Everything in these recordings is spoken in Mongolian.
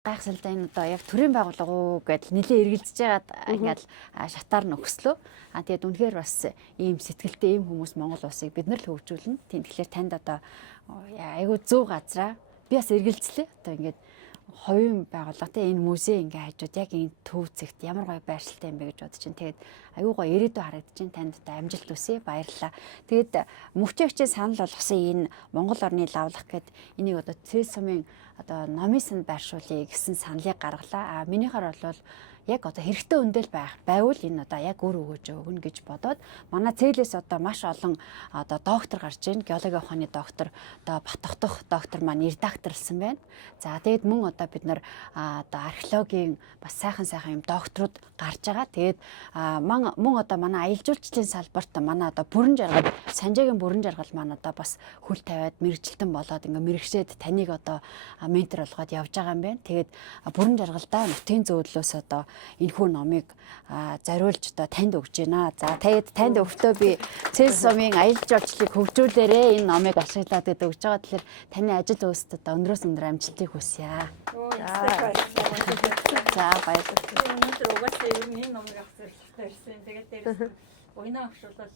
Гайхсалтай энэ одоо яг төрийн байгууллага гэдэл нэлээ эргэлзэж байгаад ингээд шатаар нь өгслөө. Тэгээд үнэхээр бас ийм сэтгэлтэй ийм хүмүүс Монгол улсыг бид нар л хөгжүүлнэ. Тийм тэгэхээр танд одоо айгүй зөв газраа би бас эргэлзлээ. Одоо ингээд хувийн байгууллага те энэ музей ингээ хажууд яг энэ төв зэгт ямар гоё байршилтай юм бэ гэж бодож чинь. Тэгээд айгүй гоё ирээдүй харагдаж чинь танд одоо амжилт хүсье. Баярлалаа. Тэгээд мөвчөөгчийн санал болгосон энэ Монгол орны лавлах гэд энийг одоо Цэс сумын одоо номын санд байршуулъя гэсэн саналыг гаргалаа. Минийхаар бол яг одоо хэрэгтэй өндөл байвал энэ одоо яг өөр өгөөж өгнө гэж бодоод манай цээлээс одоо маш олон одоо доктор гарч ийн геологийн ухааны доктор одоо Батхдах доктор маань редакторлсан байна. За тэгээд мөн одоо бид нар одоо археологийн бас сайхан юм докторууд гарч байгаа. Тэгээд мөн одоо манай аялал жуулчлалын салбарт манай одоо бүрэн жаргал Санжаагийн бүрэн жаргал маань одоо бас хүл тавиад мэрэгчлэн болоод ингээ мэрэгшээд таныг одоо ментор болгоод явж байгаа юм байна. Тэгээд бүрэн жаргалдаа нутгийн зөвлөлөөс одоо энэхүү номыг зориулж одоо танд өгч байна. За тэгээд танд өгтөө би Цэс сумын аялал жуулчлалыг хөгжүүлээрэ энэ номыг ашиглаад өгч байгаа. Тэгэхээр таны ажил үйлсэд одоо өндрөөс өндөр амжилтыг хүсье. За баярлалаа. Өнөөдөр угаасаа ер нь энэ номыг авах зорилготой ирсэн. Тэгээд дээрээс Уйна агш бол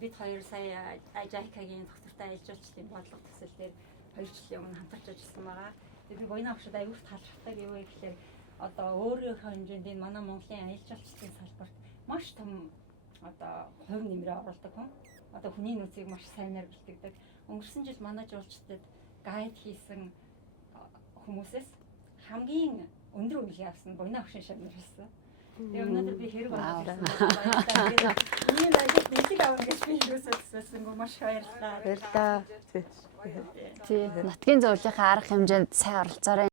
бид хоёр сая Жайкагийн доктортой аялал жуулчлалын бодлого төсөл дээр 2 жилийн өмнө хамтарч ажилласан байгаа. Тэгээд Уйна агшд аюулт талархдаг юу гэхээр одоо өөрийнхөө хэмжээнд энэ манай Монголын аялал жуулчлалын салбарт маш том одоо хувь нэмрээ оруулдаг хүн. Одоо хүний нөөцийг маш сайнаар бэлтгэдэг. Өнгөрсөн жил манай жуулчдад гайд хийсэн хүмүүсээс хамгийн өндөр үнэлгээ авсан Уйна агшин шавнар байсан. Тэгээ өнөөдөр би хэрэг болсон. Миний ажил нэлээд авах гэж би юусаасан маш баярлалаа. Тий, нутгийн зөвлөлийн арга хэмжээнд сайн оролцоорой.